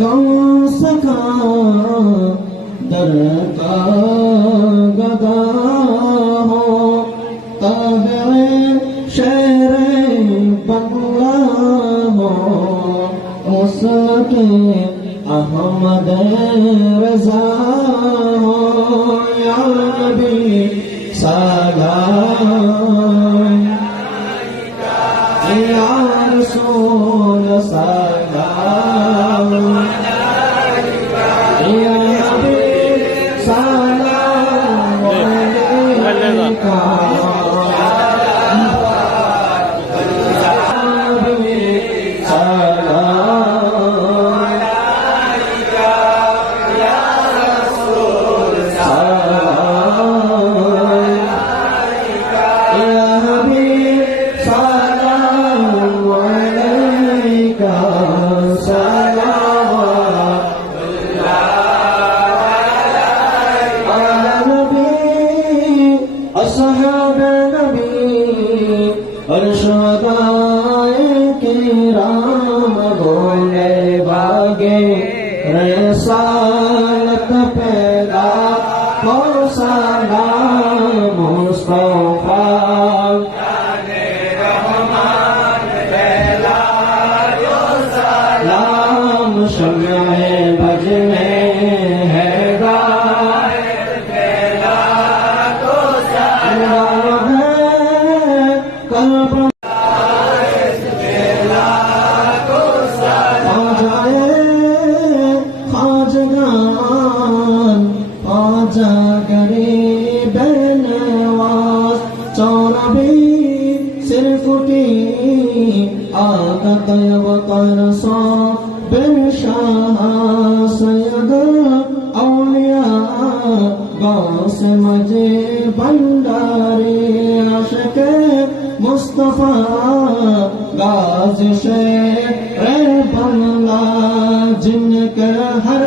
गौस का दर का गदा हो, ताबे शेर बंगला हो, उसके अहमद रजा हो। या नबी सलाम, या रसूल सलाम, या नबी सलाम अलैका। असहाबे नबी और शुहदाए किराम बोले बागे रिसालत पैदा हो सलाम मुस्तफा सलाम शम्मे भजने है मजे भंडारी आशिक मुस्तफा गाज शेर बंगला जिनके हर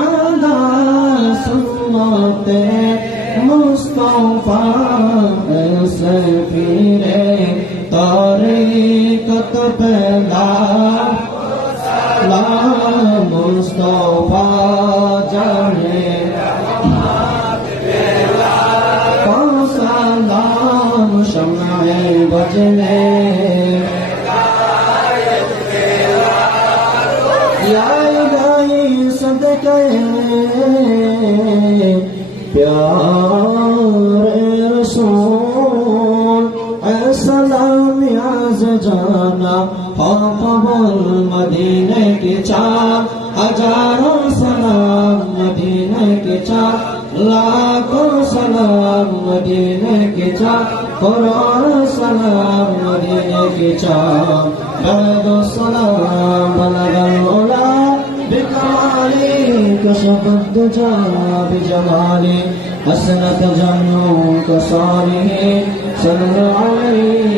आदा सुनते मुस्तफा ऐसे पीरे तारीकत पैदा ला मुस्तफा जाने शम्मे बजने गाई सदके प्यारे रसूल सलाम याज जाना पवन मदीने के चार हजारों सलाम मदीने के चार लाखों सलाम मदीने के चार करोड़ों सलाम मदीने के चार बैदो सलाम बलगल उला बिकमाली कशफ दुजा बिजमाली हसनत जन्नों कसारी सल्लल्लाहु अलैहि